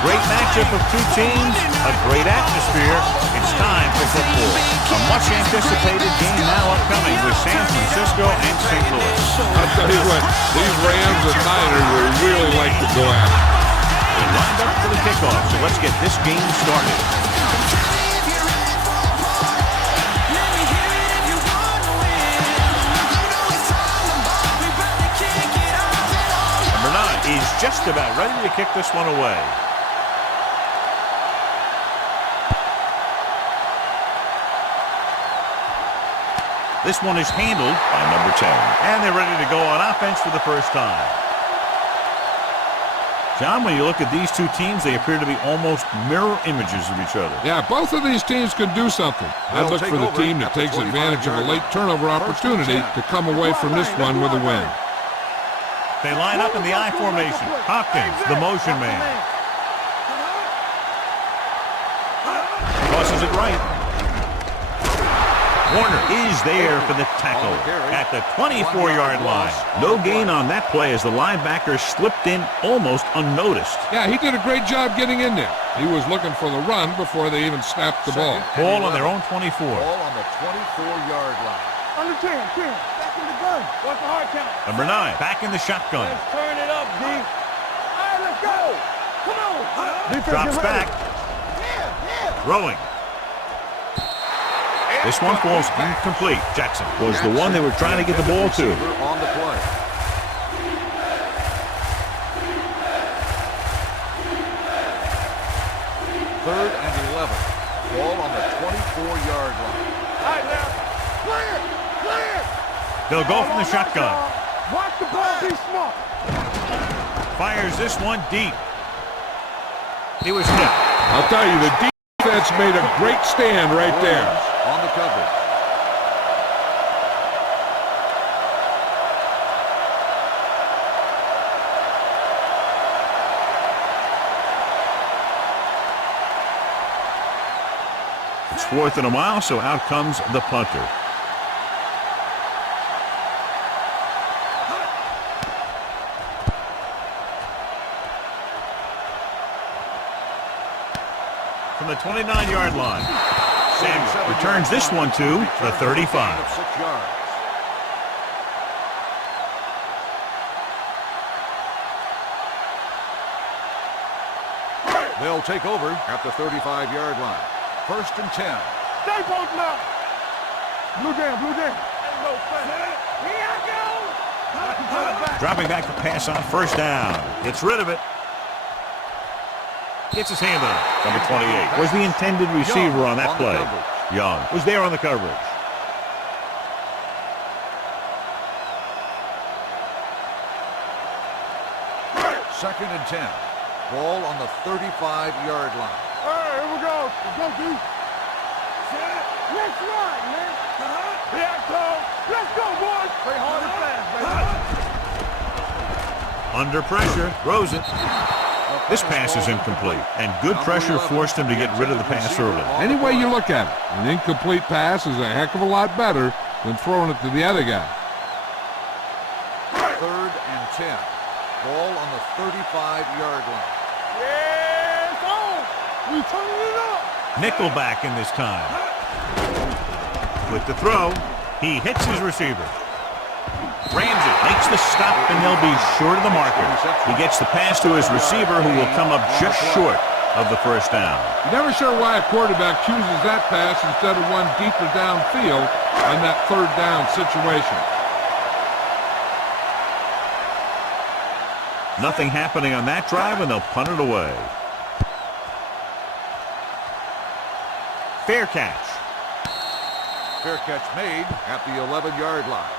Great matchup of two teams, a great atmosphere. It's time for football. A much-anticipated game now upcoming with San Francisco and St. Louis. I'll tell you what, these Rams and Niners would really like to go at it. They're lined up for the kickoff, so let's get this game started. Number 9 is just about ready to kick this one away. This one is handled by number 10. And they're ready to go on offense for the first time. John, when you look at these two teams, they appear to be almost mirror images of each other. Yeah, both of these teams can do something. I look for the team that takes advantage of a late turnover opportunity to come away from this one with a win. They line up in the I formation. Hopkins, the motion man. Tosses it right. Warner is there for the tackle at the 24-yard line. No gain on that play as the linebacker slipped in almost unnoticed. Yeah, he did a great job getting in there. He was looking for the run before they even snapped the ball. Ball on their own 24. Ball on the 24-yard line. Under 10, back in the gun. What's the hard count? Number 9, back in the shotgun. Let's turn it up, D. All right, let's go. Come on. Drops back. Throwing. This one falls incomplete. Jackson was the one they were trying to get the ball to. On the play. Third and 11. Ball on the 24-yard line. All right, now. Clear. They'll go from the shotgun. Watch the ball, be smart. Fires this one deep. He was hit. I'll tell you, the defense made a great stand right there. On the coverage. It's 4th and a mile, so out comes the punter. From the 29-yard line. Samuel returns this one to the 35. 6 yards. They'll take over at the 35-yard line. 1st and 10. Stay posted up. Blue jam. Ain't no fence. Here I go. Dropping back to pass on 1st down. Gets rid of it. Gets his hand on it. Number 28 was the intended receiver on that play. Young was there on the coverage. Second and 10. Ball on the 35-yard line. All right, here we go. Let's go, D. Let's ride, man. Yeah, Cole. Let's go, boys. Play hard and fast, baby. Under pressure, throws it. This pass is incomplete, and good pressure forced him to get rid of the pass early. Any way you look at it, an incomplete pass is a heck of a lot better than throwing it to the other guy. 3rd and 10. Ball on the 35-yard line. Yes, on. We turning it up. Nickelback in this time. With the throw, he hits his receiver. Ramsey makes the stop, and they'll be short of the marker. He gets the pass to his receiver, who will come up just short of the 1st down. You're never sure why a quarterback chooses that pass instead of one deeper downfield on that 3rd down situation. Nothing happening on that drive, and they'll punt it away. Fair catch. Fair catch made at the 11-yard line.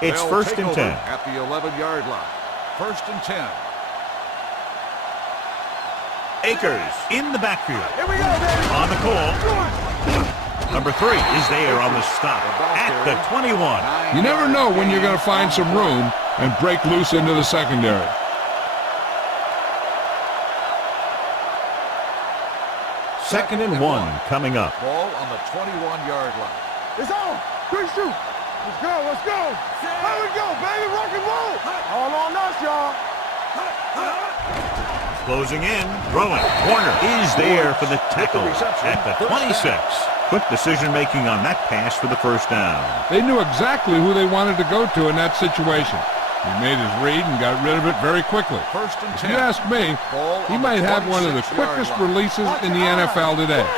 It's 1st and 10. At the 11-yard line. 1st and 10. Akers in the backfield. Here we go, baby. On the call. Number 3 is there on the stop at the 21. You never know when you're going to find some room and break loose into the secondary. Second and 1 coming up. Ball on the 21-yard line. It's on. Quick shoot. Let's go. Let's go. Here we go, baby. Rock and roll. All on us, y'all. Closing in, throwing. Warner is there for the tackle at the 26. Quick decision-making on that pass for the first down. They knew exactly who they wanted to go to in that situation. He made his read and got rid of it very quickly. First and If 10. you ask me, he might have one of the quickest releases in the NFL today.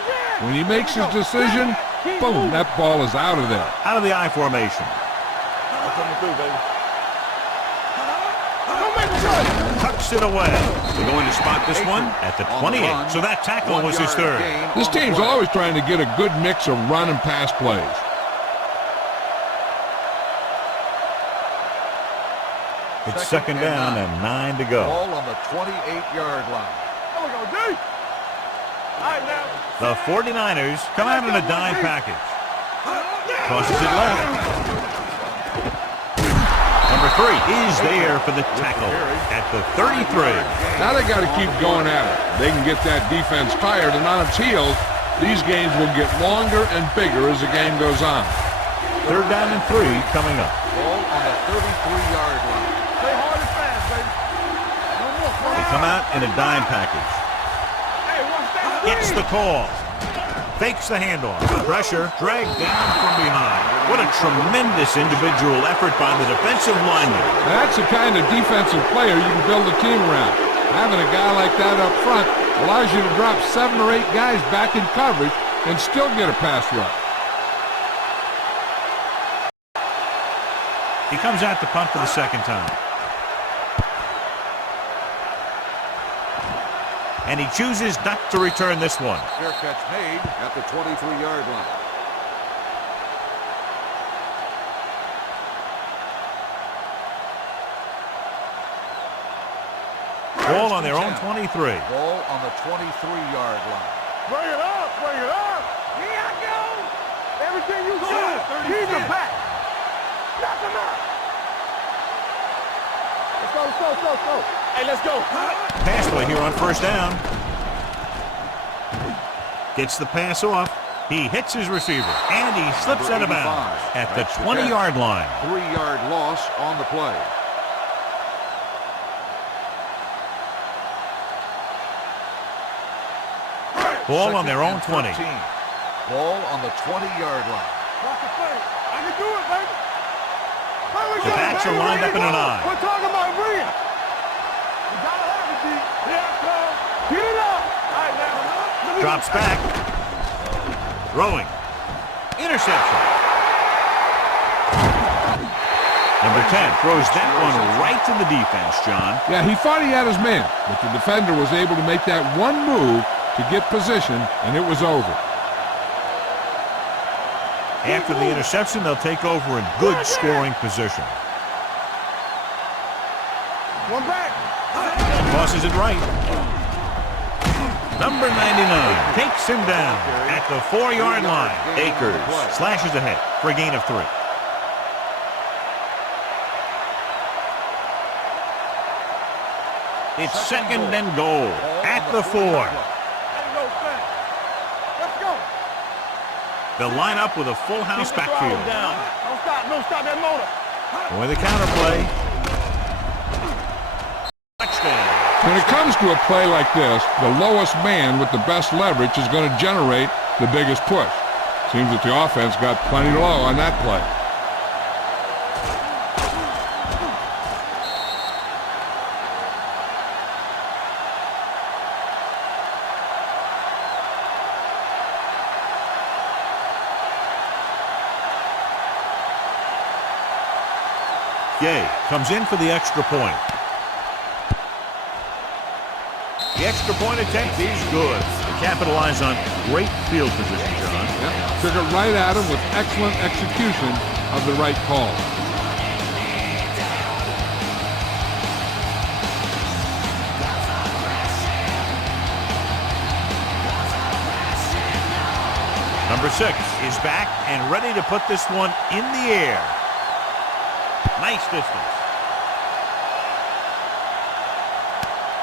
When he makes his decision, boom, that ball is out of there. Out of the I formation. Tucks it away. They're going to spot this one at the 28. So that tackle was his third. This team's always trying to get a good mix of run and pass plays. It's second down and 9 to go. Ball on the 28-yard line. There we go, D. All right, now. The 49ers come out in a dime package. Tosses it left. Number 3 is there for the tackle at the 33. Now they got to keep going at it. They can get that defense tired and on its heels. These games will get longer and bigger as the game goes on. Third down and 3 coming up. Ball on the 33-yard line. Stay hard and fast, baby. No more. They come out in a dime package. Hey, watch that. Gets the call. Fakes the handoff. Pressure dragged down from behind. What a tremendous individual effort by the defensive lineman. That's the kind of defensive player you can build a team around. Having a guy like that up front allows you to drop 7 or 8 guys back in coverage and still get a pass rush. He comes out to punt for the second time. And he chooses not to return this one. Fair catch made at the 23-yard line. Ball on their own 23. Ball on the 23-yard line. Bring it up. Bring it up. Here I go. Everything you do. Keep it back. Knock him out. Let's go, let's go, let's go, let's go. Hey, let's go. Pass play here on first down. Gets the pass off. He hits his receiver, and he slips out of bounds at the 20-yard line. 3-yard loss on the play. Ball on their own 20. Ball on the 20-yard line. Watch the play. I can do it, baby. The backs are lined up in an eye. We're talking about real. You gotta have it, D. Here I come. Get it up. All right, now. Drops back. Throwing. Interception. Number 10 throws that one right to the defense, John. Yeah, he thought he had his man, but the defender was able to make that one move to get position, and it was over. After the interception, they'll take over in good scoring position. One back. Tosses it right. Number 99 takes him down at the 4-yard line. Akers slashes ahead for a gain of 3. It's second and goal at the 4. Let's go. They'll line up with a full house backfield. Don't stop that motor. With the counterplay. Touchdown. When it comes to a play like this, the lowest man with the best leverage is going to generate the biggest push. Seems that the offense got plenty low on that play. Gay comes in for the extra point. The extra point attempt is good. They capitalize on great field position, John. Yep. Took it right at him with excellent execution of the right call. Number 6 is back and ready to put this one in the air. Nice distance.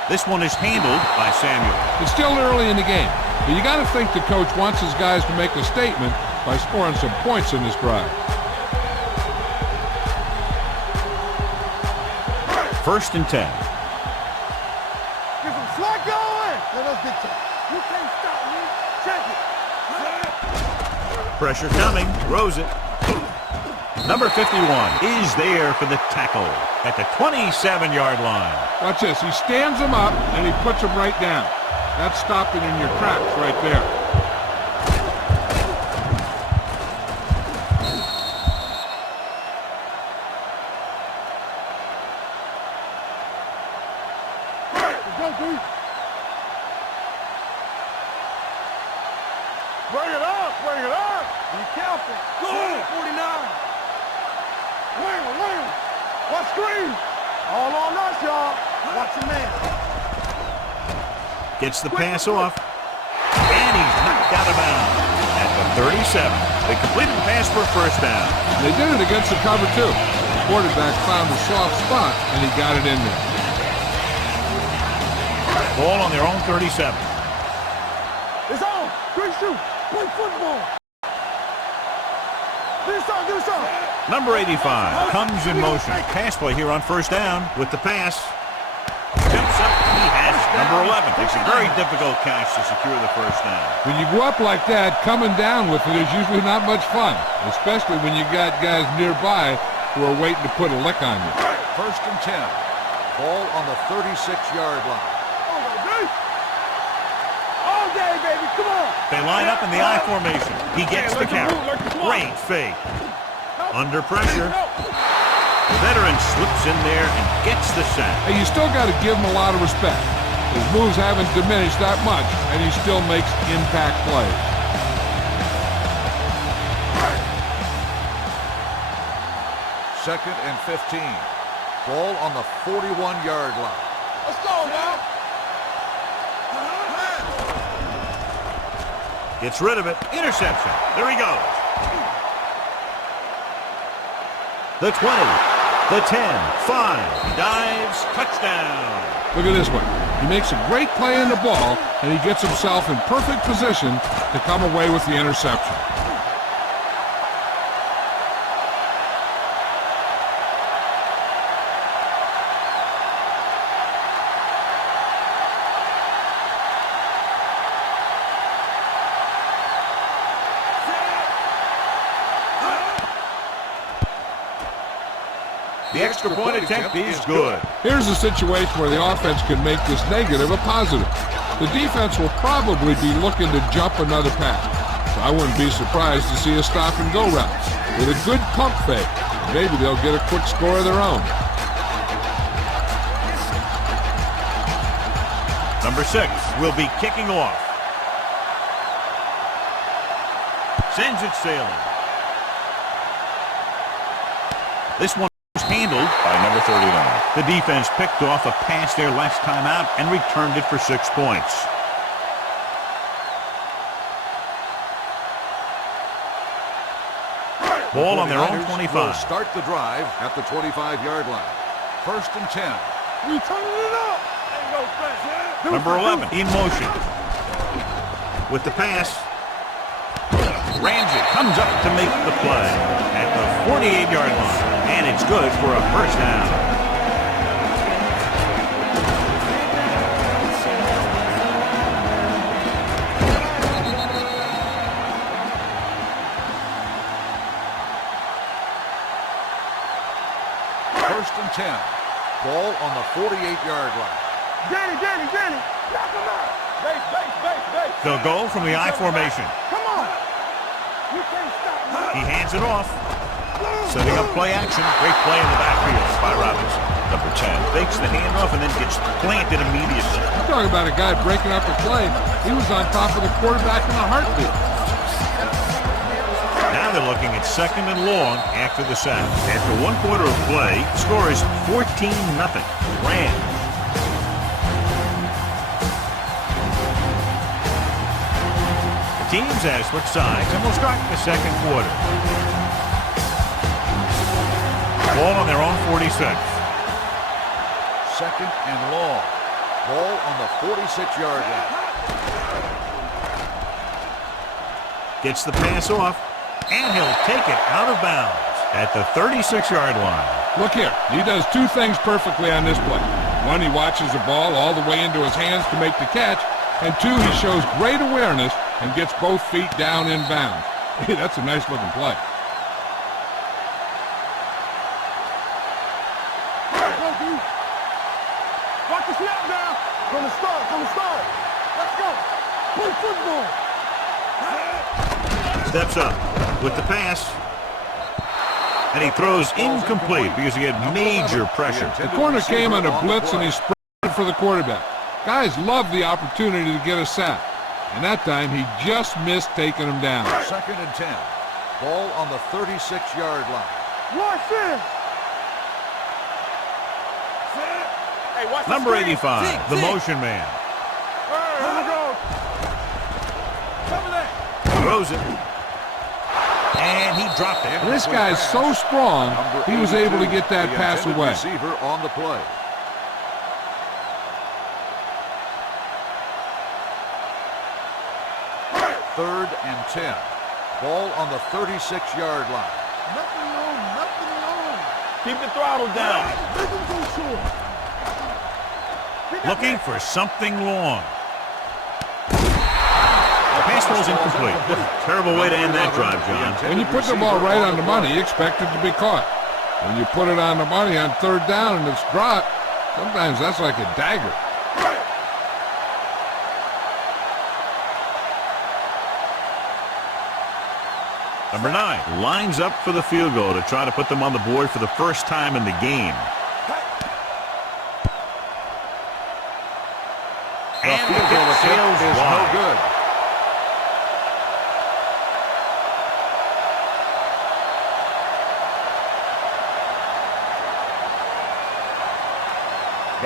This one is handled by Samuel. It's still early in the game, but you got to think the coach wants his guys to make a statement by scoring some points in this drive. First and 10. Get some slack going. Let us get you. You can't stop me. Check it. Pressure coming. Throws it. Number 51 is there for the tackle at the 27-yard line. Watch this. He stands him up, and he puts him right down. That's stopping in your tracks right there. Go, dude. Bring it up. Bring it up. Be careful. Go. 49. Wing. Watch screen. All on us, y'all. Watch your man. Gets the pass off. And he's knocked out of bounds at the 37. They completed the pass for a first down. They did it against the cover, too. The quarterback found a soft spot, and he got it in there. Ball on their own 37. It's on. Great shoot. Play football. Do something. Number 85 comes in motion. Pass play here on first down with the pass. Jumps up. He has it. Number 11. It's a very difficult catch to secure the first down. When you go up like that, coming down with it is usually not much fun, especially when you got guys nearby who are waiting to put a lick on you. First and 10. Ball on the 36-yard line. All day, baby. Come on. They line up in the I formation. He gets the carry. Great fake. Under pressure. The veteran slips in there and gets the sack. Hey, you still got to give him a lot of respect. His moves haven't diminished that much, and he still makes impact plays. Second and 15. Ball on the 41-yard line. Let's go now. Gets rid of it. Interception. There he goes. The 20. The 10. 5. He dives. Touchdown. Look at this one. He makes a great play in the ball, and he gets himself in perfect position to come away with the interception. The extra point attempt is good. Here's a situation where the offense can make this negative a positive. The defense will probably be looking to jump another pass. So I wouldn't be surprised to see a stop-and-go route. With a good pump fake, maybe they'll get a quick score of their own. Number 6 will be kicking off. Sends it sailing. This one was handled by number 39. The defense picked off a pass their last time out and returned it for 6 points. Ball on their own 25. Will start the drive at the 25-yard line. First and 10. We turning it up. Ain't no threat, man. Number 11 in motion. With the pass. Ramsey comes up to make the play at the 48-yard line. And it's good for a first down. First and 10. Ball on the 48-yard line. Danny. Knock him out. Base. They'll go from the I formation. Come on. You can't stop me. He hands it off. Setting up play action. Great play in the backfield by Robinson. Number 10 fakes the handoff and then gets planted immediately. You're talking about a guy breaking up a play. He was on top of the quarterback in a heartbeat. Now they're looking at second and long after the sack. After 1 quarter of play, the score is 14-0. Rams. The teams have switched sides and will start the second quarter. Ball on their own 46. Second and long. Ball on the 46-yard line. Gets the pass off. And he'll take it out of bounds at the 36-yard line. Look here. He does two things perfectly on this play. One, he watches the ball all the way into his hands to make the catch. And two, he shows great awareness and gets both feet down in bounds. Hey, that's a nice-looking play. Watch the snap down. From the start. Let's go. Play football. Steps up with the pass. And he throws incomplete because he had major pressure. The corner came on a blitz and he spread for the quarterback. Guys love the opportunity to get a sack. And that time he just missed taking him down. 2nd and 10. Ball on the 36-yard line. Watch this. Hey, watch Number the screen. 85, the motion man. Hey, here we go. Cover that. Throws it. And he dropped it. This guy's so strong, he was able to get that pass away. Receiver on the play. Third and 10. Ball on the 36-yard line. Nothing wrong. Keep the throttle down. Looking for something long. The pass ball's incomplete. Terrible way to end that drive, John. When you put the ball right on the money, you expect it to be caught. When you put it on the money on third down and it's dropped, sometimes that's like a dagger. Number 9 lines up for the field goal to try to put them on the board for the first time in the game. And the kick sails is wide. no good.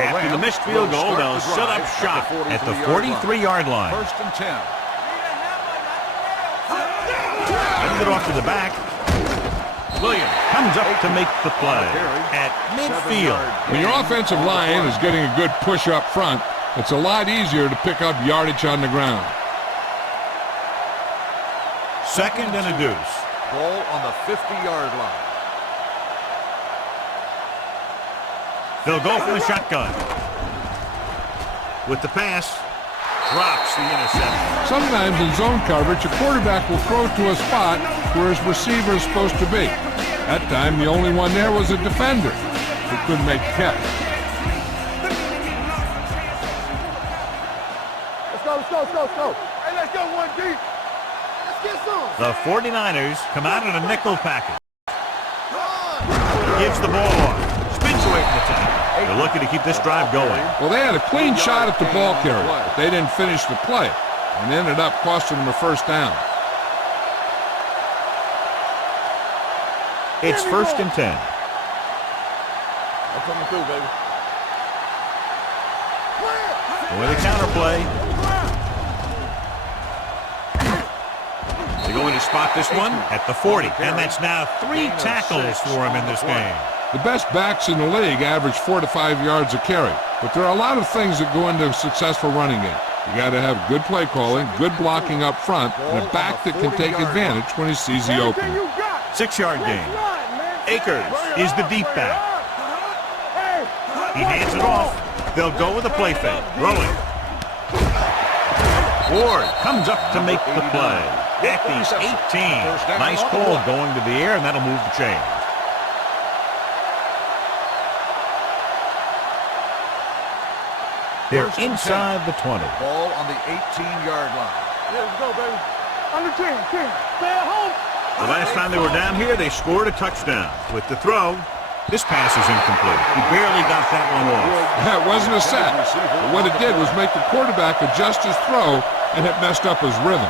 After the missed field goal, they'll set up shop at the 43-yard line. 1st and 10. Sends it off to the back. Williams comes up to make the play at midfield. When your offensive line is getting a good push up front, it's a lot easier to pick up yardage on the ground. 2nd and a deuce. Ball on the 50-yard line. They'll go from the shotgun. With the pass, drops the interception. Sometimes in zone coverage, a quarterback will throw to a spot where his receiver is supposed to be. That time, the only one there was a defender who couldn't make the catch. Let's go. Hey, let's go, 1 deep. Let's get some. The 49ers come out in a nickel package. Gives the ball off. Spins away from the tackle. They're looking to keep this drive going. Well, they had a clean shot at the ball carrier, but they didn't finish the play and ended up costing them a first down. It's 1st and 10. I'm coming through, baby. With a counterplay. They're going to spot this one at the 40. And that's now 3 tackles for him in this game. The best backs in the league average 4 to 5 yards a carry, but there are a lot of things that go into a successful running game. You got to have good play calling, good blocking up front, and a back that can take advantage when he sees the opening. 6-yard gain. Akers is the deep back. He hands it off. They'll go with a play fake. Rolling. Ward comes up to make the play. At the 18. Nice ball going to the air, and that'll move the chain. They're inside the 20. Ball on the 18-yard line. Yeah, let's go, baby. Under 10. Stay at home. The last time they were down here, they scored a touchdown. With the throw, this pass is incomplete. He barely got that one off. Yeah, it wasn't a sack, but what it did was make the quarterback adjust his throw, and it messed up his rhythm.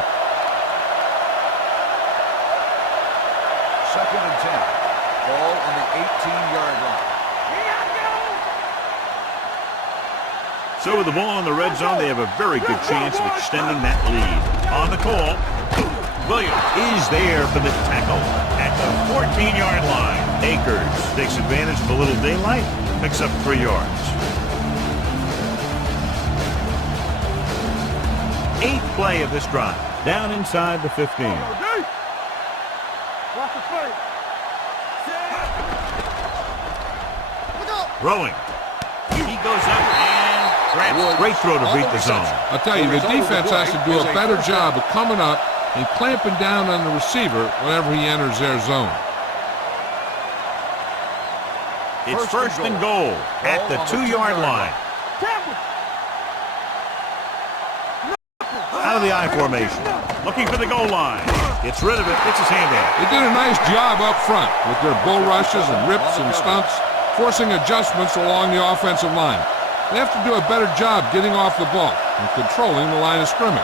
2nd and 10. Ball on the 18-yard line. So with the ball in the red zone, they have a very good chance of extending that lead. On the call, Williams is there for the tackle at the 14-yard line. Akers takes advantage of a little daylight, picks up 3 yards. 8th play of this drive, down inside the 15. Throwing. He goes up and grabs. Great throw to beat the zone. I'll tell you, the defense has to do a better job of coming up and clamping down on the receiver whenever he enters their zone. It's first and goal at the 2-yard line. Out of the I formation. Looking for the goal line. Gets rid of it. Gets his hand in. They did a nice job up front with their bull rushes and rips and stunts, forcing adjustments along the offensive line. They have to do a better job getting off the ball and controlling the line of scrimmage.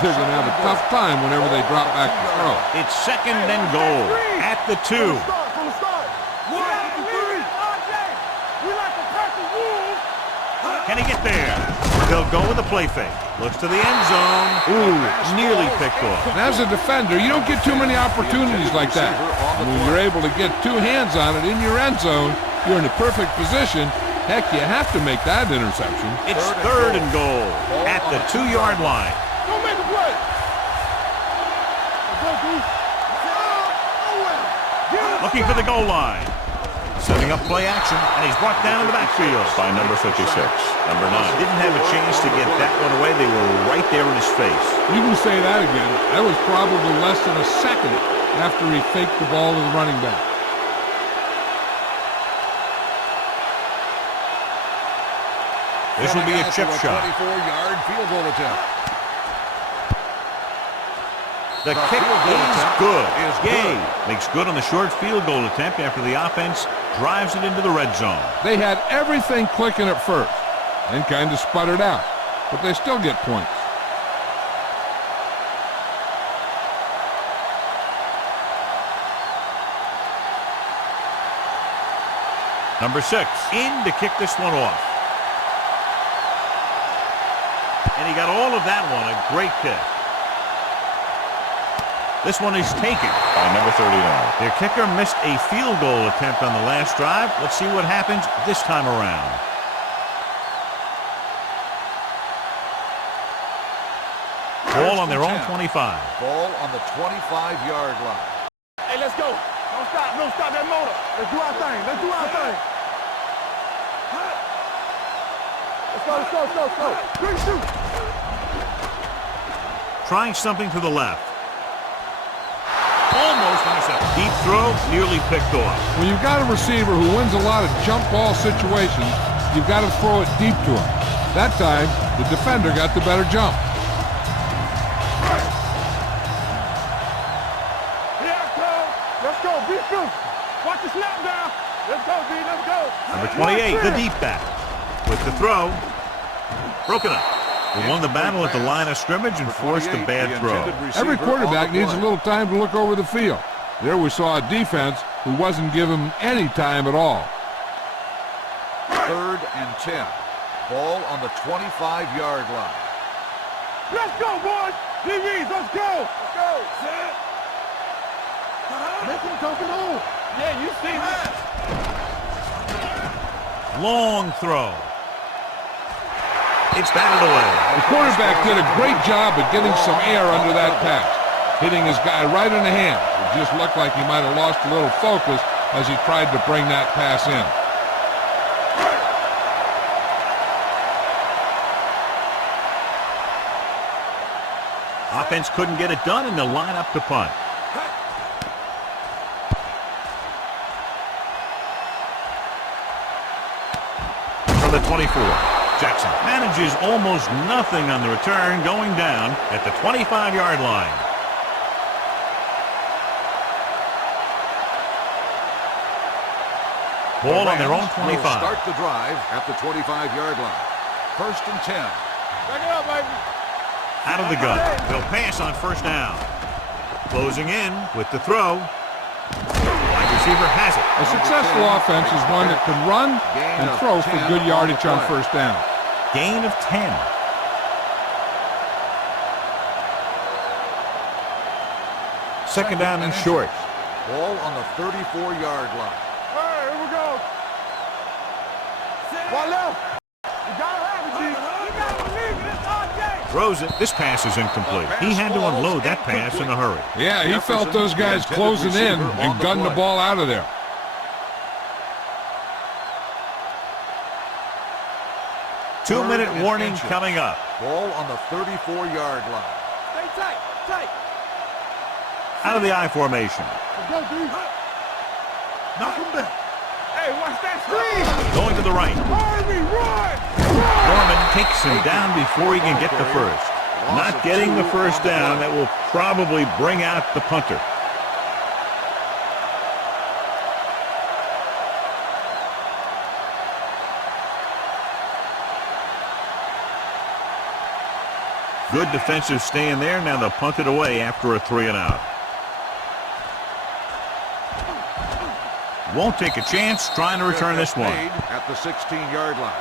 They're going to have a tough time whenever they drop back to throw. It's second and goal at the 2. Can he get there? They'll go with the play fake. Looks to the end zone. Ooh, nearly picked off. And as a defender, you don't get too many opportunities like that. And when you're able to get 2 hands on it in your end zone, you're in a perfect position. Heck, you have to make that interception. It's third and goal at the 2-yard line. Don't make a play. Looking for the goal line. Setting up play action, and he's brought down in the backfield by number 56. Number 9 didn't have a chance to get that one away. They were right there in his face. You can say that again. That was probably less than a second after he faked the ball to the running back. This will be a chip shot. 24-yard field goal attempt. The kick is good. Gay makes good on the short field goal attempt after the offense drives it into the red zone. They had everything clicking at first and kind of sputtered out, but they still get points. Number 6 in to kick this one off. And he got all of that one. A great kick. This one is taken by number 39. Their kicker missed a field goal attempt on the last drive. Let's see what happens this time around. Ball on their own 25. Ball on the 25-yard line. Hey, let's go. Don't stop. Don't stop that motor. Let's do our thing. Let's do our thing. Let's go, let's go, let's go, let's go. Green shoot. Trying something to the left. Almost intercepted. Deep throw, nearly picked off. When you've got a receiver who wins a lot of jump ball situations, you've got to throw it deep to him. That time, the defender got the better jump. Let's go, be physical. Watch the snap down. Let's go, B, let's go. Number 28, the deep back. With the throw, broken up. He won the battle at the line of scrimmage and forced a bad throw. Every quarterback needs a little time to look over the field. There we saw a defense who wasn't giving him any time at all. 3rd and 10. Ball on the 25-yard line. Let's go, boys. DBs, let's go. Let's go. Set. Make him come home. Yeah, you see that. Long throw. It's batted away. The quarterback did a great job of getting some air under that pass, hitting his guy right in the hand. It just looked like he might have lost a little focus as he tried to bring that pass in. Offense couldn't get it done, and they'll line up to punt. From the 24, Jackson manages almost nothing on the return, going down at the 25-yard line. Ball on their own 25. Start the drive at the 25-yard line. 1st and 10. Back it up, baby. Out of the gun. They'll pass on first down. Closing in with the throw. Wide receiver has it. A successful offense is one that can run and throw for good yardage on first down. Gain of 10. Second down and short. Ball on the 34-yard line. Hey, here we go. One left. You gotta have it, G. You gotta believe it. It's RJ. Throws it. This pass is incomplete. He had to unload that pass in a hurry. Yeah, he felt those guys closing in and gunned the ball out of there. 2-minute warning coming up. Ball on the 34-yard line. Stay tight, tight. Out of the I formation. Go, D. Knock him down. Hey, watch that screen. Going to the right. Harvey, run! Norman takes him down before he can get the first. Not getting the first down, that will probably bring out the punter. Good defensive stand there. Now they'll punt it away after a 3-and-out. Won't take a chance trying to return this one. At the 16-yard line.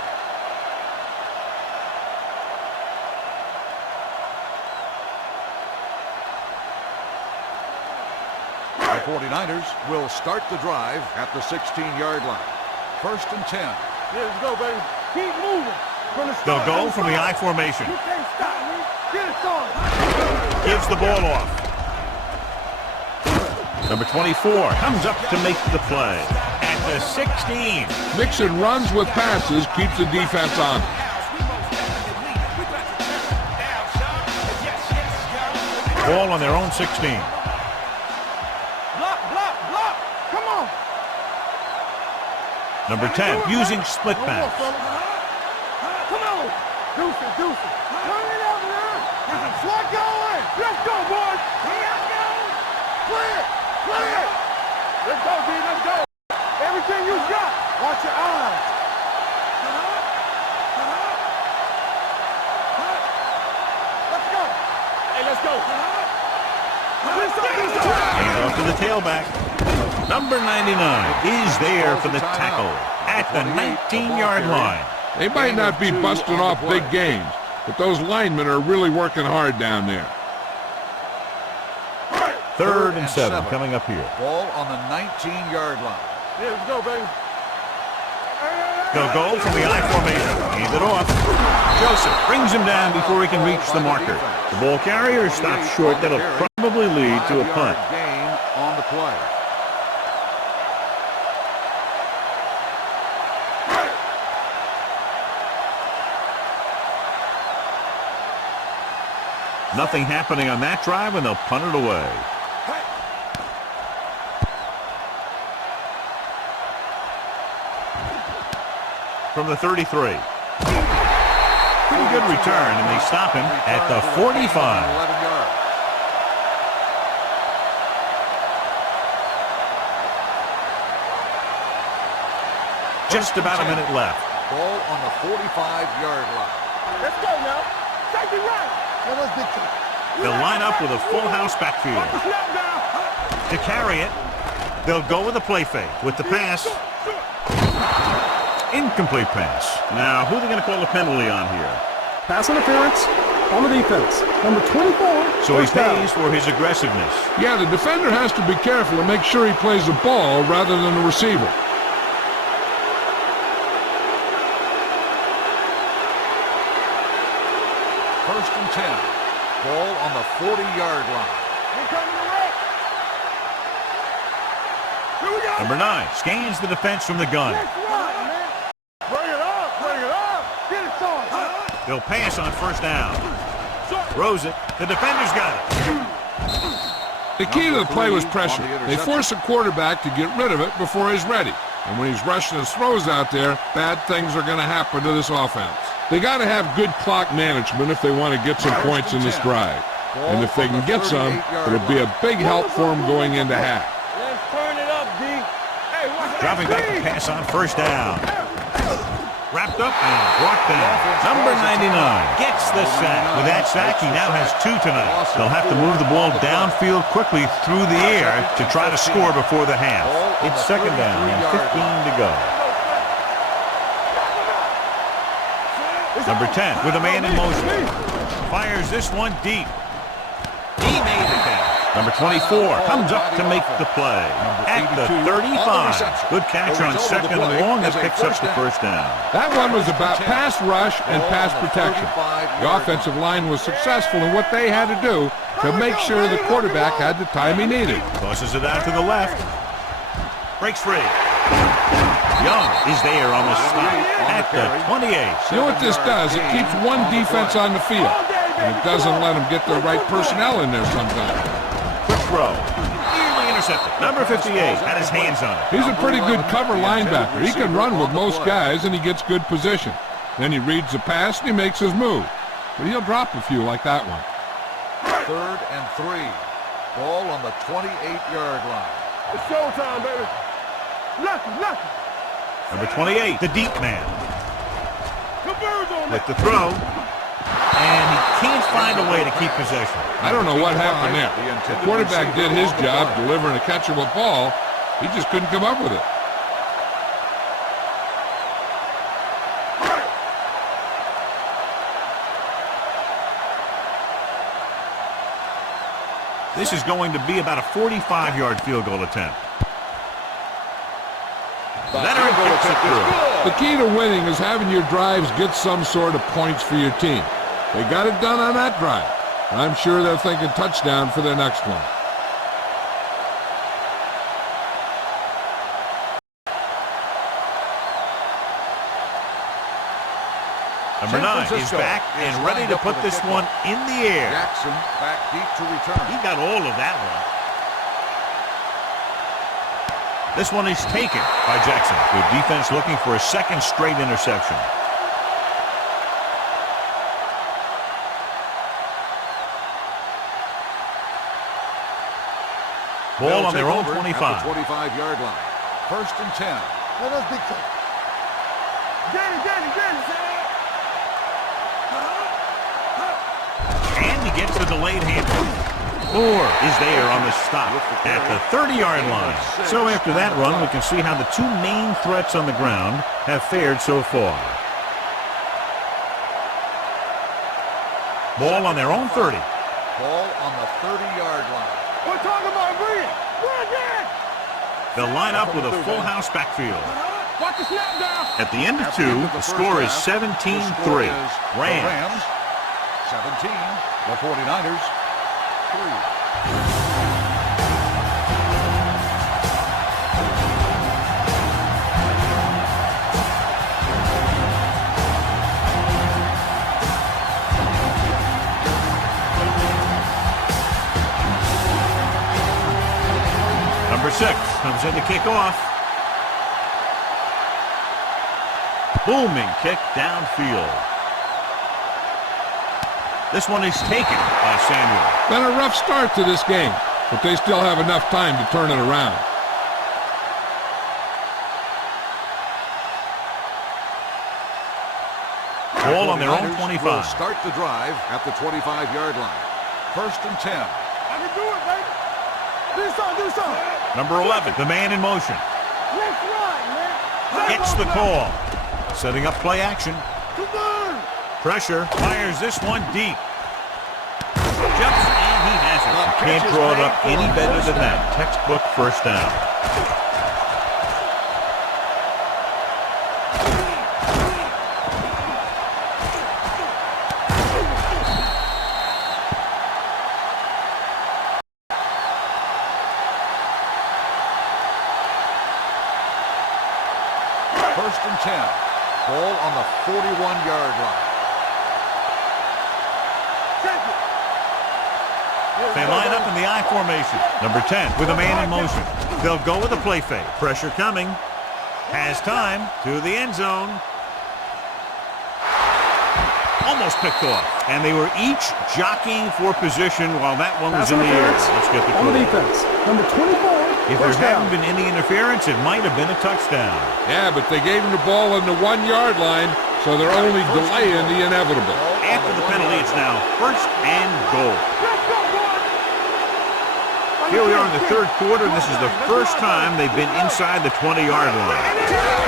The 49ers will start the drive at the 16-yard line. 1st and 10. Yeah, let's go, baby. Keep moving. They'll go from the I formation. You can't stop me. Get it on. Gives the ball off. Number 24 comes up to make the play. At the 16. Mixon runs with passes, keeps the defense on. Ball on their own 16. Block, block, block. Come on. Number 10 using split pass. Come on. Deuce it, deuce it. Turn it up now. Slot going. Let's go, boys. Play it. Play it. Let's go, D. Let's go. Everything you got. Watch your eyes. Let's go. Hey, let's go. Hands off to the tailback. Number 99 is there for the tackle at the 19-yard line. They might not be busting off big games, but those linemen are really working hard down there. 3rd and 7 coming up here. Ball on the 19-yard line. Yeah, let's go, baby. They'll go from the I formation. Hand it off. Joseph brings him down before he can reach the marker. The ball carrier stops short. That'll probably lead to a punt. Gain on the play. Nothing happening on that drive, and they'll punt it away. From the 33. Pretty good return, and they stop him at the 45. 11 yards. Just about a minute left. Ball on the 45-yard line. Let's go now. Safety right. Now let's dictate. They'll line up with a full house backfield. Snap down. To carry it, they'll go with a play fake. With the pass, incomplete pass. Now, who are they going to call a penalty on here? Pass interference on the defense. Number 24. So he pays for his aggressiveness. Yeah, the defender has to be careful to make sure he plays the ball rather than the receiver. First and 10. Ball on the 40-yard line. We're coming to wreck. Here we go. Number 9 scans the defense from the gun. That's right, man. Bring it up. Bring it up. Get it on. They'll pass on 1st down. Throws it. The defender's got it. The key to the play was pressure. They force a quarterback to get rid of it before he's ready. And when he's rushing his throws out there, bad things are going to happen to this offense. They got to have good clock management if they want to get some points in this drive. And if they can get some, it'll be a big help for them going into half. Let's turn it up, D. Hey, watch that. Dropping back to pass on 1st down. Wrapped up and brought down. Number 99 gets the sack. With that sack, he now has 2 tonight. They'll have to move the ball downfield quickly through the air to try to score before the half. It's 2nd down and 15 to go. Number 10 with a man in motion. Fires this one deep. He made the catch. Number 24 comes up to make the play. At the 35. Good catch on 2nd and long that picks up the 1st down. That one was about pass rush and pass protection. The offensive line was successful in what they had to do to make sure the quarterback had the time he needed. Tosses it out to the left. Breaks free. Young is there on the stop at the 28. You know what this does? It keeps one defense on the field, and it doesn't let them get the right personnel in there sometimes. Quick throw. Nearly intercepted. Number 58 had his hands on it. He's a pretty good cover linebacker. He can run with most guys, and he gets good position. Then he reads the pass, and he makes his move. But he'll drop a few like that one. 3rd and 3. Ball on the 28-yard line. It's showtime, baby. Lucky. Number 28, the deep man. Converge on With the throw. And he can't find a way to keep possession. I don't know what happened there. The quarterback did his job delivering a catchable ball. He just couldn't come up with it. This is going to be about a 45-yard field goal attempt. Veteran gets it through. The key to winning is having your drives get some sort of points for your team. They got it done on that drive. I'm sure they're thinking touchdown for their next one. Number 9 is back and ready to put this one in the air. Jackson back deep to return. He got all of that one. This one is taken by Jackson. Good defense looking for a second straight interception. Ball on their own 25. At the 25-yard line. 1st and 10. Let us be quick. Danny. And he gets the delayed handoff. Moore is there on the stop at the 30-yard line. So after that run, we can see how the two main threats on the ground have fared so far. Ball on their own 30. Ball on the 30-yard line. We're talking about Green. Run, Dan. They'll line up with a full house backfield. Watch the snap down. At the end of 2, the score is 17-3. Rams. 17. The 49ers. 3. Number 6 comes in to kick off. Booming kick downfield. This one is taken by Samuel. Been a rough start to this game, but they still have enough time to turn it around. Ball on their own 25. Will start the drive at the 25-yard line. 1st and 10. I can do it, baby. Do something. Number 11, the man in motion. Let's run, man. Gets the call. Setting up play action. Come on. Pressure. Fires this one deep. Jumps and he has it. You can't draw it up any better than that. Textbook first down. First and 10. Ball on the 41-yard line. They line up in the I formation. Number 10 with a man in motion. They'll go with a play fake. Pressure coming. Has time to the end zone. Almost picked off. And they were each jockeying for position while that one was in the air. Let's get the on call. the defense. Number 24. If there hadn't been any interference, it might have been a touchdown. Yeah, but they gave him the ball on the 1-yard line, so they're only delaying the inevitable. After the penalty, it's now 1st and goal. Here we are in the 3rd quarter, and this is the first time they've been inside the 20-yard line.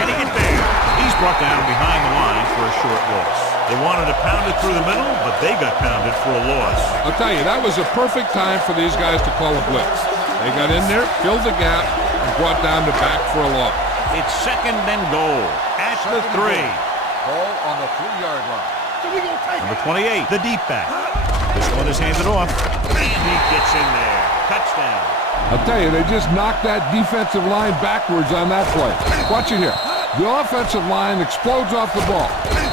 Getting it there. He's brought down behind the line for a short loss. They wanted to pound it through the middle, but they got pounded for a loss. I'll tell you, that was a perfect time for these guys to call a blitz. They got in there, filled the gap, and brought down the back for a loss. It's 2nd and goal at the 3. Ball on the 3-yard line. Number 28, the deep back. This one is handed off. And he gets in there. Touchdown. I'll tell you, they just knocked that defensive line backwards on that play. Watch it here. The offensive line explodes off the ball.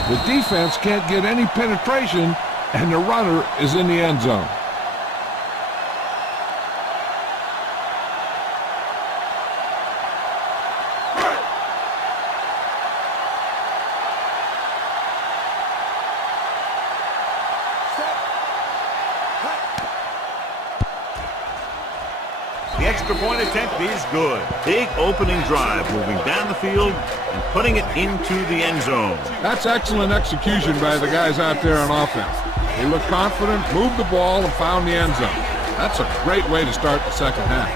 The defense can't get any penetration, and the runner is in the end zone. The extra point attempt is good. Big opening drive, moving down the field and putting it into the end zone. That's excellent execution by the guys out there on offense. They looked confident, moved the ball, and found the end zone. That's a great way to start the second half.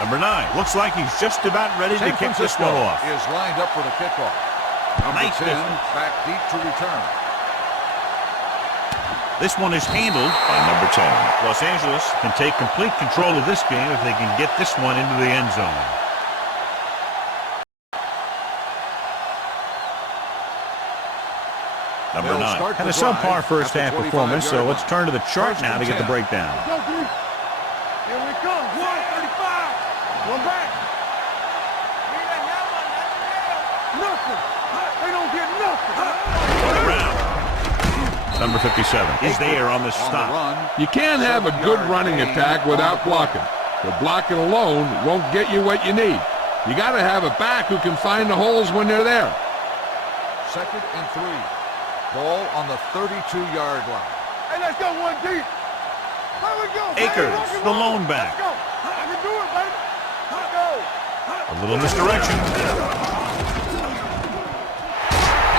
Number 9 looks like he's just about ready to kick this one off. Is lined up for the kickoff. Number 10 back deep to return. This one is handled by number 10. Los Angeles can take complete control of this game if they can get this one into the end zone. Number 9 had a subpar first half performance, so let's turn to the chart now to get the breakdown. Here we come. 135. One back. Nothing. They don't get nothing. Around. Number 57 is there on the stop. You can't have a good running attack without blocking. But blocking alone won't get you what you need. You got to have a back who can find the holes when they're there. 2nd and 3. Ball on the 32-yard line. Hey, let's go one deep. Here we go. Akers, the lone back. Let's go. I can do it, baby. Let's go. A little misdirection.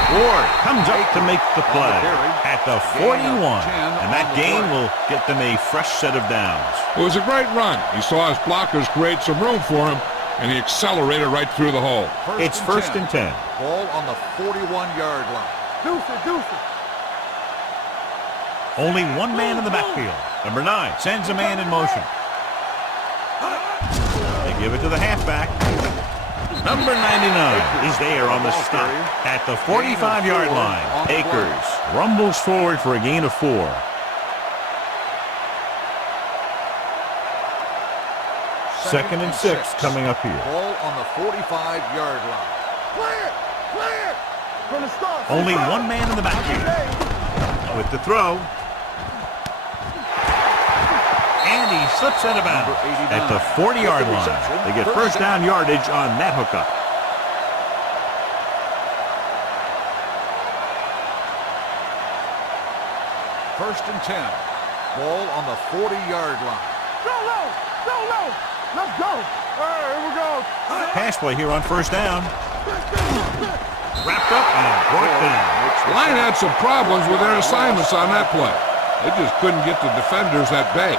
Ward comes up to make the play at the 41, and that gain will get them a fresh set of downs. It was a great run. He saw his blockers create some room for him, and he accelerated right through the hole. It's 1st and 10. Ball on the 41-yard line. Deuce it. Only one man in the backfield. Number 9 sends a man in motion. They give it to the halfback. Number 99 is there on the stop at the 45-yard line. Akers rumbles forward for a gain of 4. 2nd and 6 coming up here. Ball on the 45-yard line. Clear. From the start. Only one man in the backfield. With the throw. And he slips out of bounds at the 40-yard line. They get first down yardage on that hookup. First and 10. Ball on the 40-yard line. Go low. Let's go. All right, here we go. Pass play here on first down. Wrapped up and brought down. The line had some problems with their assignments on that play. They just couldn't get the defenders at bay.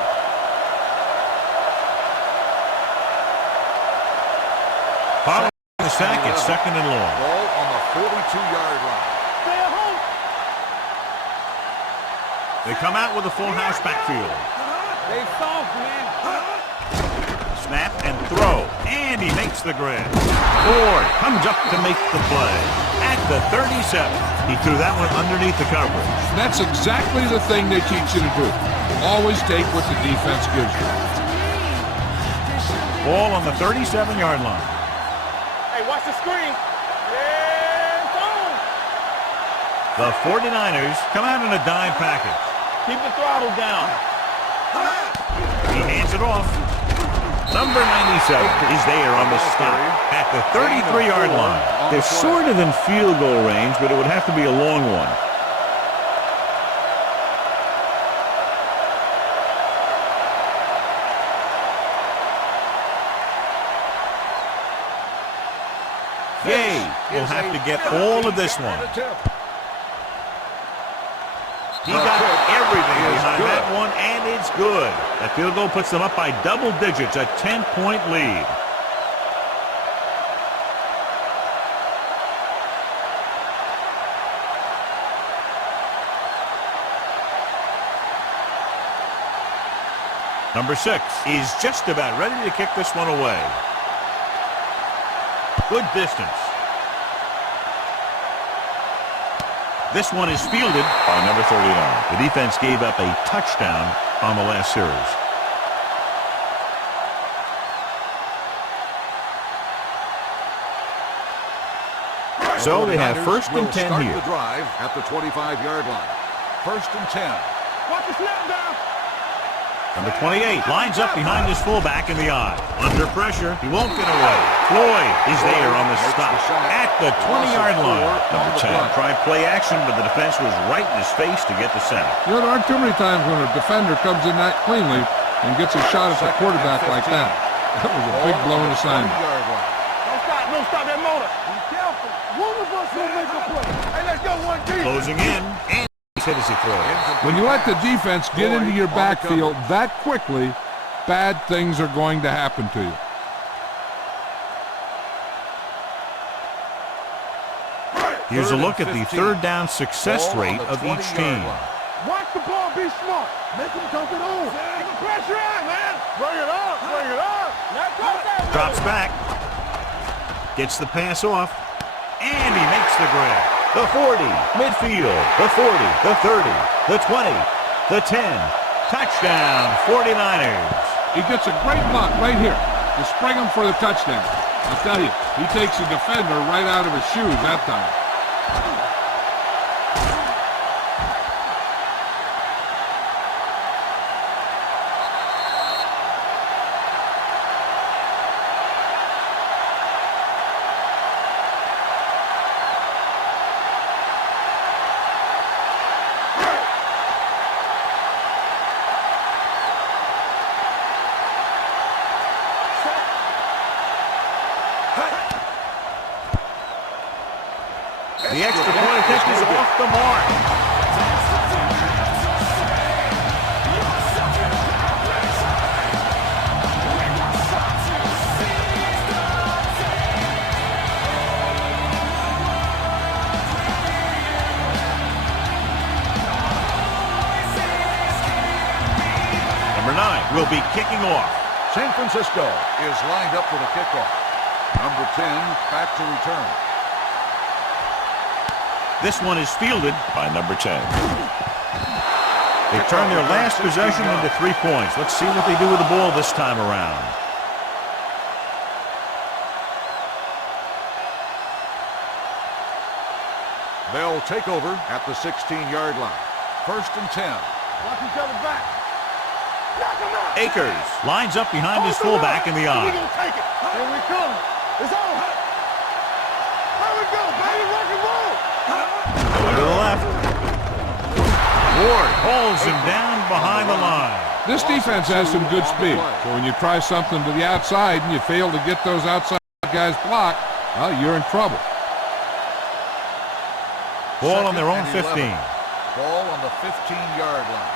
Following the sack, it's 2nd and long. Ball on the 42-yard line. Stay at home. They come out with a full house backfield. They soft, man. Snap and throw. And he makes the grab. Ford comes up to make the play. At the 37. He threw that one underneath the coverage. That's exactly the thing they teach you to do. Always take what the defense gives you. Ball on the 37-yard line. Hey, watch the screen. Yeah, it's on. The 49ers come out in a dime package. Keep the throttle down. He hands it off. Number 97 is there on the stop at the 33-yard line. They're sort of in field goal range, but it would have to be a long one. Gay will have to get all of this one. He got everything behind that one, and it's good. That field goal puts them up by double digits, a 10-point lead. Number 6 is just about ready to kick this one away. Good distance. This one is fielded by number 39. The defense gave up a touchdown on the last series. So they have first and 10 start here. The drive at the 25-yard line. First and 10. Watch the snap down. Number 28 lines up behind his fullback in the eye. Under pressure, he won't get away. Floyd is there on the stop at the 20-yard line. Number 10 tried play action, but the defense was right in his face to get the sack. You know, there aren't too many times when a defender comes in that cleanly and gets a shot at the quarterback like that. That was a big blown assignment. Don't stop that motor. Be careful. One of us will make a play. Hey, let's go one deep. Closing in, and he's hit as he throws. When you let the defense get into your backfield that quickly, bad things are going to happen to you. Here's a look at the third down success rate of each team. Watch the ball. Be smart. Make them dump it on. Keep the pressure on, man. Bring it up. Bring it up. Drops back. Gets the pass off, and he makes the grab. The 40, midfield, the 40, the 30, the 20, the 10. Touchdown, 49ers. He gets a great block right here to spring him for the touchdown. I'll tell you, he takes the defender right out of his shoes that time. The extra point attempt is off the mark. Number 9 will be kicking off. San Francisco is lined up for the kickoff. Number 10 back to return. This one is fielded by number 10. They turn their last possession into 3 points. Let's see what they do with the ball this time around. They'll take over at the 16-yard line. First and 10. Watch each other back. Knock him out. Akers lines up behind his fullback in the We're eye. going to take it. Here we come. It's on. Here we go, baby. Rock and roll. To the left. Ward holds him down behind the line. This defense has some good speed, so when you try something to the outside and you fail to get those outside guys blocked, well, you're in trouble. Ball on their own 15. Ball on the 15-yard line.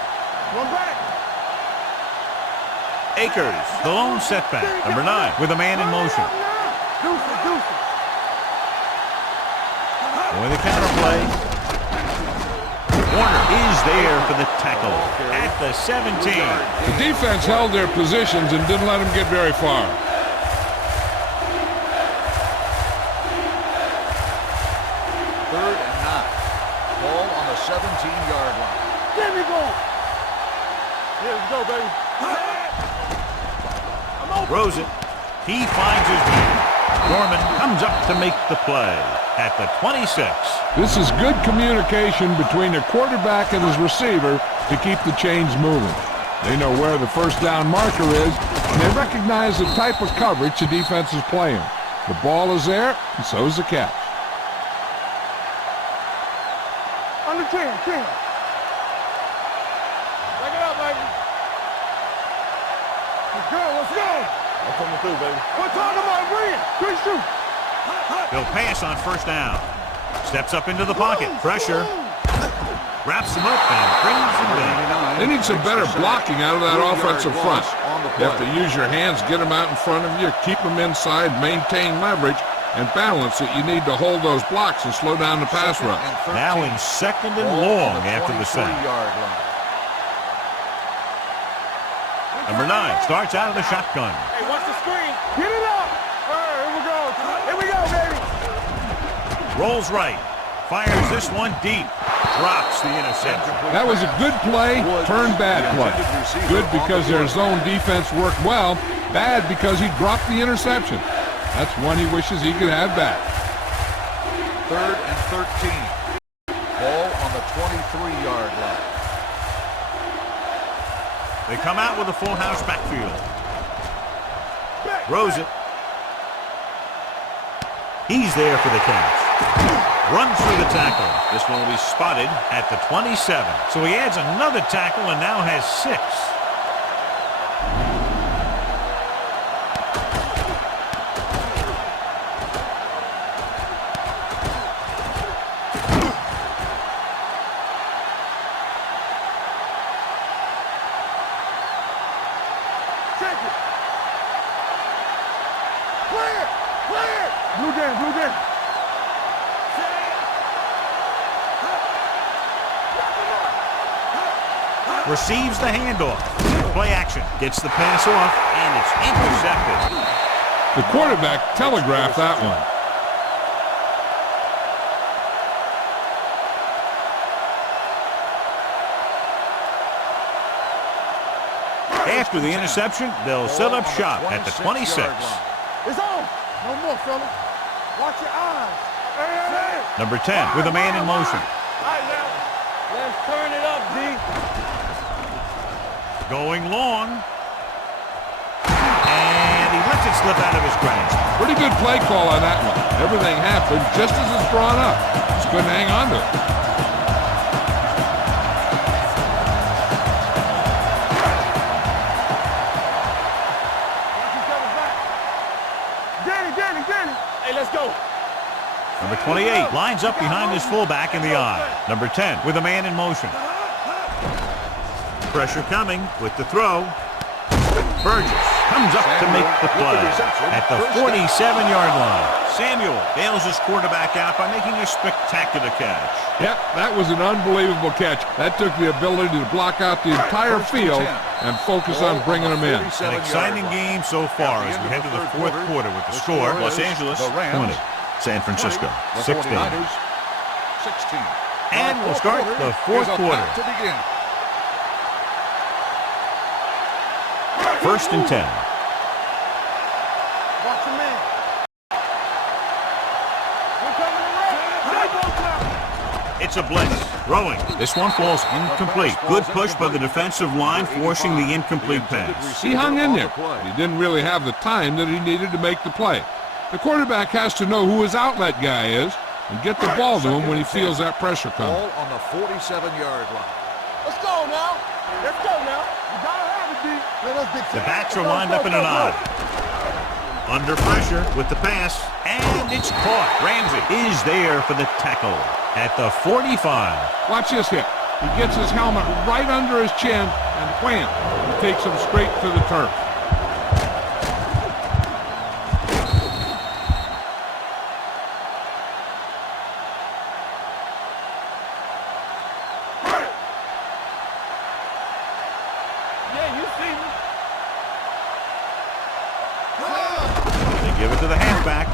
One back. Akers, the lone setback. Number 9 with a man in motion. Deuce it. With the counterplay. Warner is there for the tackle at the 17. The defense held their positions and didn't let them get very far. Third and 9. Ball on the 17-yard line. There we go. Here we go, baby. Throws it. He finds his man. Norman comes up to make the play at the 26. This is good communication between the quarterback and his receiver to keep the chains moving. They know where the first down marker is, and they recognize the type of coverage the defense is playing. The ball is there, and so is the catch. Under 10. Back it up, baby. Let's go. I'm coming through, baby. We're talking about win. Good shoot. He'll pass on first down. Steps up into the pocket. Pressure. Wraps him up and brings him down. They need some better blocking out of that offensive front. You have to use your hands, get them out in front of you, keep them inside, maintain leverage, and balance it. You need to hold those blocks and slow down the pass rush. Now in second and long after the sack. Number 9 starts out of the shotgun. Hey, watch the screen. Get it up. All right, here we go, baby. Rolls right. Fires this one deep. Drops the interception. That was a good play, turned bad play. Good because their zone defense worked well. Bad because he dropped the interception. That's one he wishes he could have back. 3rd and 13. Ball on the 23-yard line. They come out with a full house backfield. Throws it. He's there for the catch. Runs through the tackle. This one will be spotted at the 27. So he adds another tackle and now has 6. Blue game. Receives the handoff. Play action. Gets the pass off, and it's intercepted. The quarterback telegraphed that one. After the interception, they'll set up shop at the 26. It's on. No more, fellas. Watch your eyes. Hey. Number 10 with a man in motion. All right, now. Let's turn it up, D. Going long. And he lets it slip out of his grasp. Pretty good play call on that one. Everything happened just as it's drawn up. Just couldn't hang on to it. Hey, let's go. Number 28 lines up behind his fullback in the eye. Number 10 with a man in motion. Pressure coming with the throw. Burgess comes up to make the play at the 47-yard line. Samuel bails his quarterback out by making a spectacular catch. Yep, that was an unbelievable catch. That took the ability to block out the entire field and focus on bringing them in. An exciting game so far as we head to the fourth quarter with the score. Los Angeles 20, San Francisco 16. And we'll start the fourth quarter. First and 10. Watch your man. It's a blitz. Throwing. This one falls incomplete. Good push by the defensive line, forcing the incomplete pass. He hung in there. He didn't really have the time that he needed to make the play. The quarterback has to know who his outlet guy is and get the ball to him when he feels that pressure coming. Ball on the 47-yard line. Let's go now. Let's go now. You gotta have it, D. The backs are lined up in an eye. Under pressure with the pass, and it's caught. Ramsey is there for the tackle at the 45. Watch this hit. He gets his helmet right under his chin, and wham, he takes him straight to the turf. Yeah, you see me. They give it to the halfback.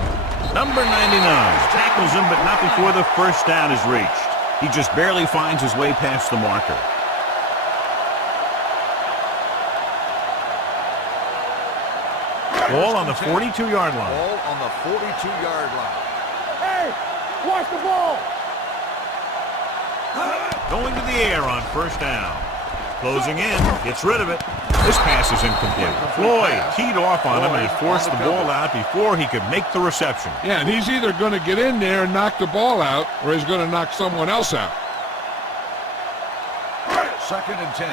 Number 99 tackles him, but not before the first down is reached. He just barely finds his way past the marker. Ball on the 42-yard line. Ball on the 42-yard line. Hey, watch the ball. Going to the air on first down. Closing in, gets rid of it. This pass is incomplete. Floyd teed off on him and forced the ball out before he could make the reception. Yeah, and he's either going to get in there and knock the ball out, or he's going to knock someone else out. 2nd and 10.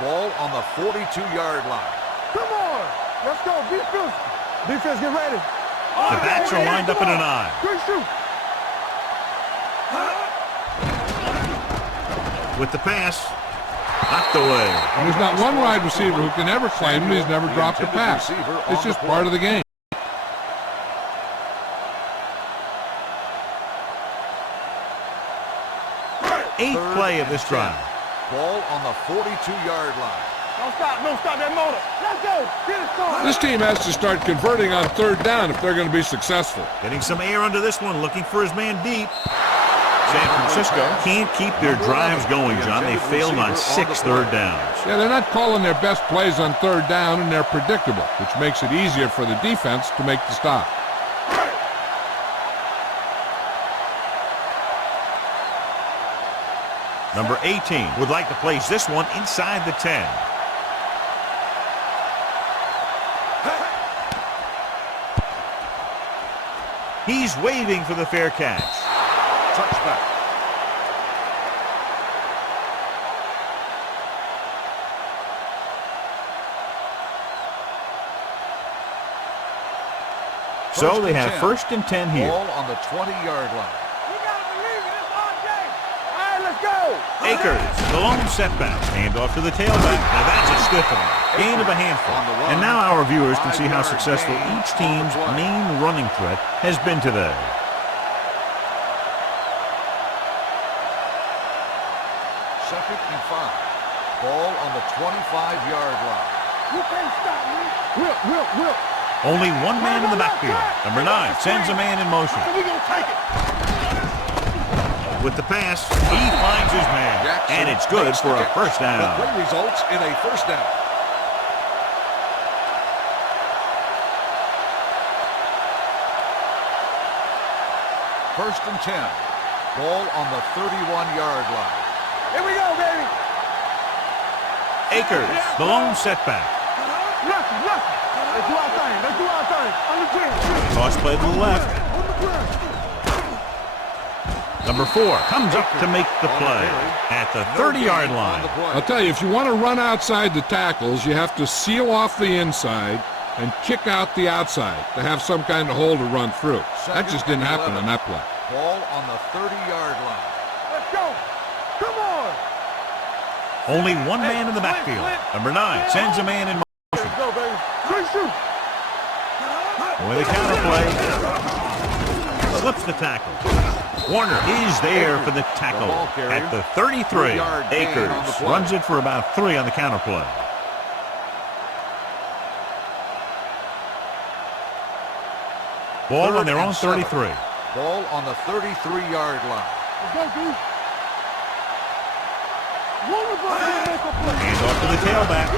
Ball on the 42-yard line. Come on. Let's go. Defense. Defense, get ready. The backs are lined up in an eye. Good shoot. With the pass, knocked away. And there's not one wide receiver who can ever claim that he's never dropped a pass. It's just part of the game. Eighth play of this drive. Ball on the 42-yard line. Don't stop that motor. Let's go. Get it started. This team has to start converting on third down if they're going to be successful. Getting some air under this one, looking for his man deep. San Francisco can't keep their drives going, John. They failed on 6 third downs. Yeah, they're not calling their best plays on third down, and they're predictable, which makes it easier for the defense to make the stop. Number 18 would like to place this one inside the 10. He's waving for the fair catch. Touchback. So they have 1st and 10 here. Ball on the 20-yard line. You gotta believe it. It's our game. All right, let's go. Akers, the lone setback. Hand off to the tailback. Now that's a stiff one. Gain of a handful. And now our viewers can see how successful each team's main running threat has been today. Second and 5. Ball on the 25-yard line. You can't stop me. Will. Only one man in the backfield. Number 9 sends a man in motion. So we gonna take it. With the pass, he finds his man. And it's good for a first The down. play results in a first down. First and 10. Ball on the 31-yard line. Here we go, baby. Akers, the lone setback. Lucky. Let's do our thing. On the ground. Toss play to the left. On the ground. Number 4 comes up to make the play at the 30-yard line. I'll tell you, if you want to run outside the tackles, you have to seal off the inside and kick out the outside to have some kind of hole to run through. That just didn't happen on that play. Ball on the 30-yard line. Let's go. Come on. Only one man in the backfield. Number 9 sends a man in motion. Let's go, baby. Quick shoot. With a counterplay, slips the tackle. Warner is there for the tackle at the 33. Akers runs it for about 3 on the counterplay. Ball on their own 33. Ball on the 33-yard line. Let's go, dude. Hands off to the tailback.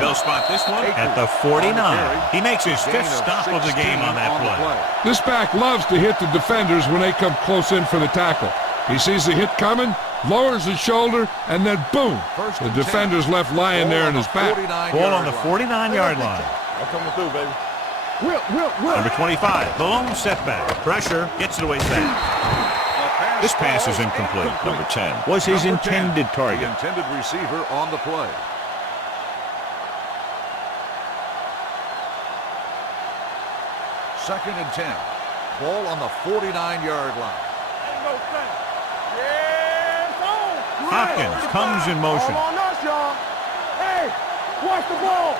They'll spot this one at the 49. He makes his 5th stop of the game on that play. This back loves to hit the defenders when they come close in for the tackle. He sees the hit coming, lowers his shoulder, and then boom, the defender's left lying there in his back. Ball on the 49-yard line. I'm coming through, baby. Will. Number 25, the lone setback. Pressure, gets it away fast. This pass is incomplete. Number 10 was his intended The target. intended receiver on the play. Second and 10. Ball on the 49-yard line. Ain't no thing. Yes, on. Hopkins comes in motion. All on us, y'all. Hey, watch the ball.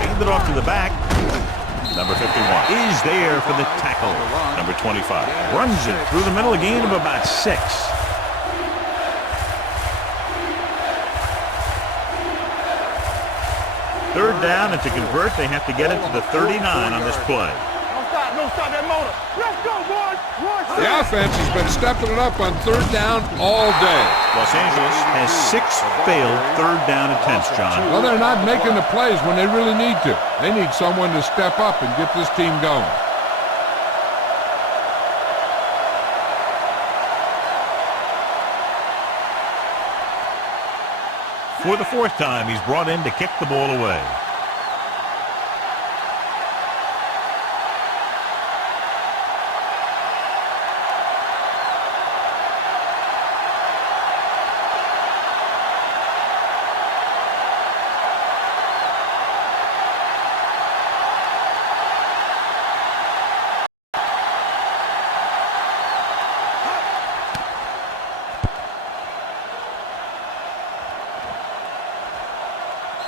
Hand it off to the back. Number 51 is there for the tackle. Number 25 runs it through the middle, a gain of about 6. Third down, and to convert, they have to get it to the 39 on this play. Don't stop that motor. Let's go, boys. The offense has been stepping it up on third down all day. Los Angeles has 6 failed third down attempts, John. Well, they're not making the plays when they really need to. They need someone to step up and get this team going. For the 4th time, he's brought in to kick the ball away.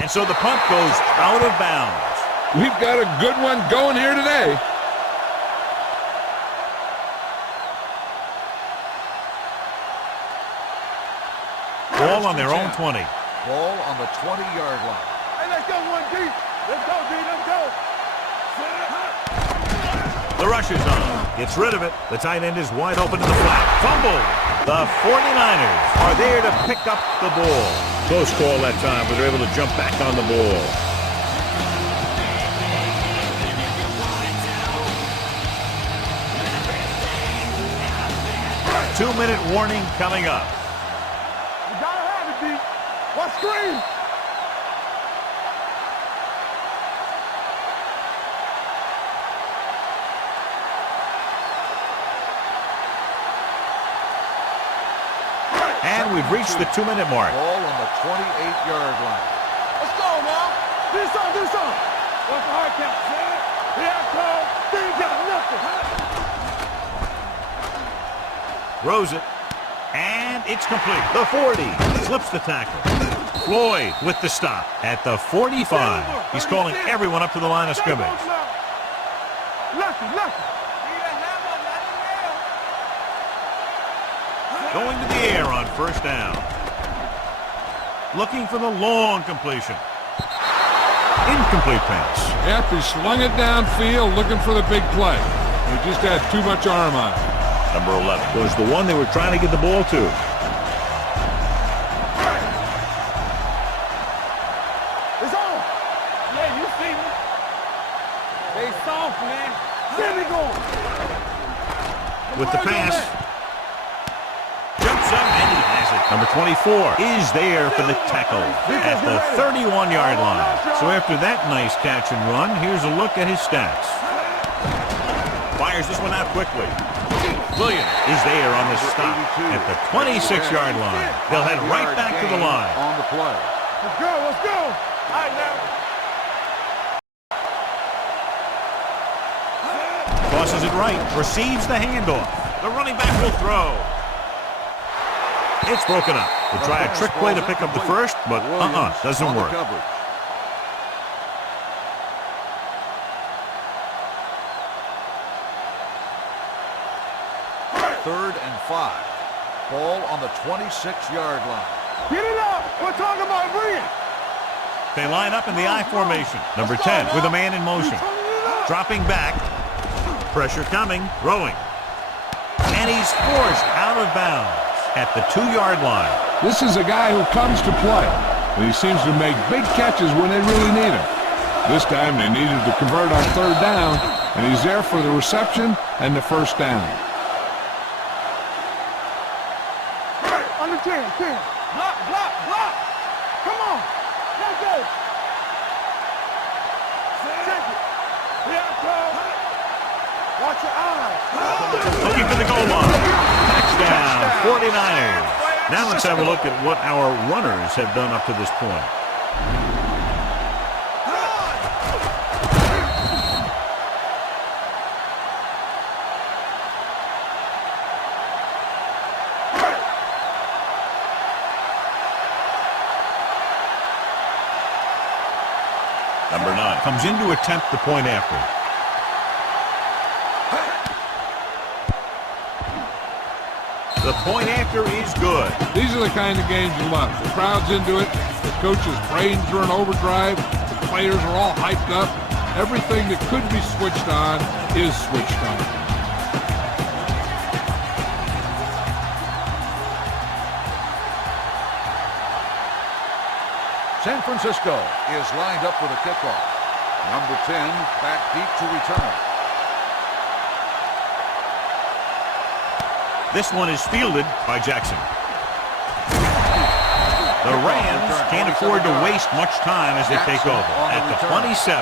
And so the punt goes out of bounds. We've got a good one going here today. Ball on their own 20. Ball on the 20-yard line. Hey, let's go, 1 deep. Let's go, D. Let's go. The rush is on. Gets rid of it. The tight end is wide open to the flat. Fumble. The 49ers are there to pick up the ball. Close call that time, but they're able to jump back on the ball. Two-minute warning coming up. You gotta have it, D. What screen? And we've reached the 2-minute mark. Ball on the 28-yard line. Let's go now. Do something, do something. What's the hard count? Here I come. They ain't got nothing. Throws it. And it's complete. The 40 slips the tackle. Floyd with the stop at the 45. He's calling everyone up to the line of scrimmage. Lucky, lucky. Going to the air on first down. Looking for the long completion. Incomplete pass. Yep, he slung it downfield looking for the big play. He just had too much arm on it. Number 11 was the one they were trying to get the ball to. It's on. Yeah, you see me. They soft, man. There we go. With the pass. Jumps up and he has it. Number 24 is there for the tackle at the 31-yard line. So after that nice catch and run, here's a look at his stats. Fires this one out quickly. Williams is there on the stop at the 26-yard line. They'll head right back to the line. On the play. Let's go, let's go. All right, now. Tosses it right. Receives the handoff. The running back will throw. It's broken up. They try a trick play to pick up the first, but doesn't work. Third and 5. Ball on the 26-yard line. Get it up. We're talking about bringing. They line up in the I formation. Number 10 with a man in motion. Dropping back. Pressure coming. Throwing. And he's forced out of bounds at the 2-yard line. This is a guy who comes to play, and he seems to make big catches when they really need him. This time they needed to convert on third down, and he's there for the reception and the first down. Under 10, 10. Block, block, block. Come on. Let's go. Check it. Here I come. Watch your eyes. Looking for the goal line. Touchdown, 49ers. Now let's have a look at what our runners have done up to this point. Number 9 comes in to attempt the point after. The point after is good. These are the kind of games you love. The crowd's into it. The coach's brains are in overdrive. The players are all hyped up. Everything that could be switched on is switched on. San Francisco is lined up for the kickoff. Number 10 back deep to return. This one is fielded by Jackson. The Rams can't afford to waste much time as they take over at the 27.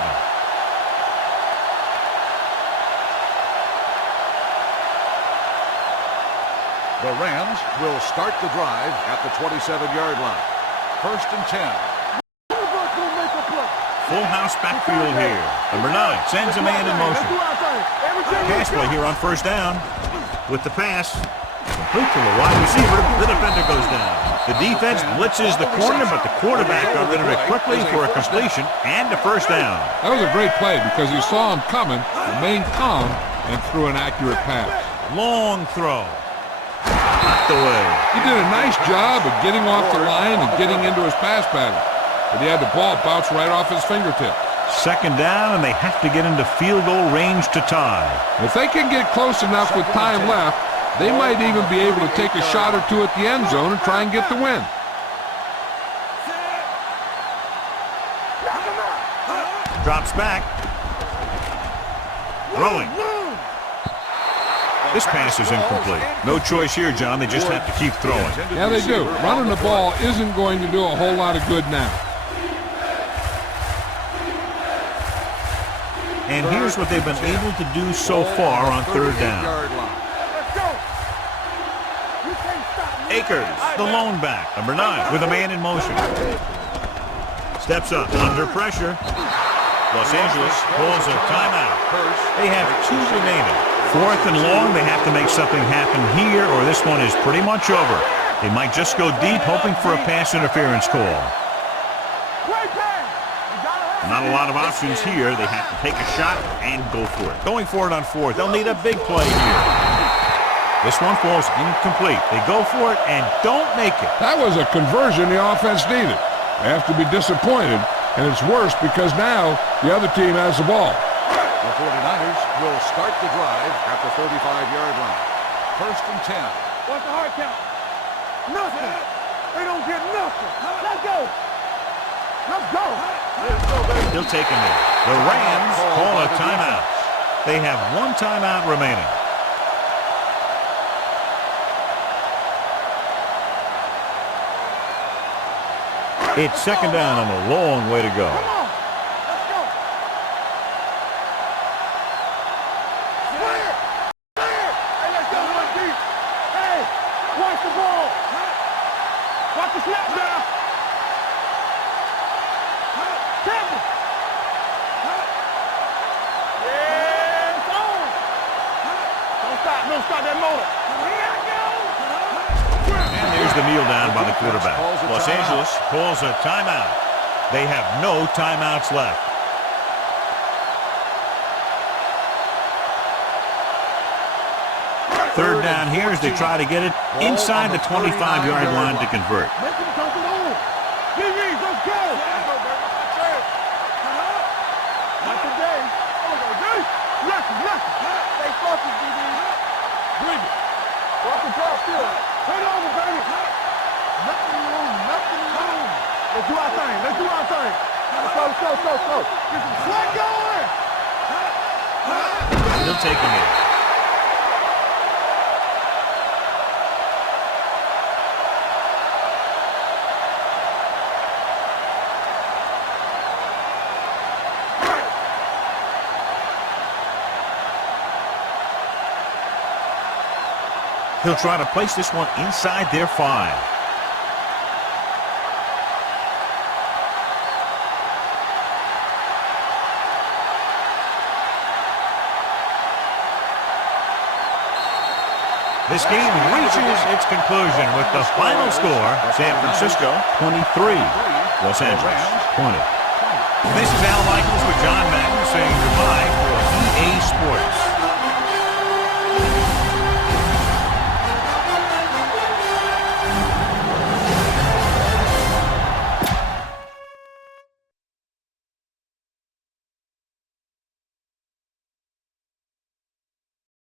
The Rams will start the drive at the 27-yard line. First and 10. Full house backfield here. Number 9 sends a man in motion. Pass play here on first down. With the pass, complete to the wide receiver, the defender goes down. The defense blitzes the corner, but the quarterback got rid of it quickly for a completion and a first down. That was a great play because he saw him coming, remained calm, and threw an accurate pass. Long throw. Knocked away. He did a nice job of getting off the line and getting into his pass pattern, but he had the ball bounce right off his fingertip. Second down, and they have to get into field goal range to tie. If they can get close enough with time left, they might even be able to take a shot or two at the end zone and try and get the win. Drops back. Throwing. This pass is incomplete. No choice here, John. They just have to keep throwing. Yeah, they do. Running the ball isn't going to do a whole lot of good now. And here's what they've been able to do so far on third down. Akers, the lone back, number 9, with a man in motion. Steps up, under pressure. Los Angeles pulls a timeout. They have 2 remaining. 4th and long, they have to make something happen here, or this one is pretty much over. They might just go deep, hoping for a pass interference call. Not a lot of options here. They have to take a shot and go for it. Going for it on 4th. They'll need a big play here. This one falls incomplete. They go for it and don't make it. That was a conversion the offense needed. They have to be disappointed, and it's worse because now the other team has the ball. The 49ers will start the drive at the 35-yard line. 1st and 10. What's the hard count? Nothing. They don't get nothing. Let's go. Let's go. He'll take him in. The Rams call a timeout. They have 1 timeout remaining. It's second down and a long way to go. Come on. Let's go. Clear. Clear. Hey, let's go. One deep. Hey, watch the ball. Watch the snap now. Campbell. Yeah, it's on. Don't stop that motor. Here I go. And there's the kneel down by the quarterback. Los Angeles calls a timeout. They have no timeouts left. Third down here as they try to get it inside the 25-yard line to convert. Make him come along. DBs, let's go. Not today. Listen. Stay focused, DBs. Bring it. Walk the ball still. Turn it over, baby. Nothing wrong. Let's do our thing. Let's go. Get some sweat going. He'll take him in. He'll try to place this one inside their 5. This game reaches its conclusion with the final score, San Francisco 23, Los Angeles 20. This is Al Michaels with John Madden.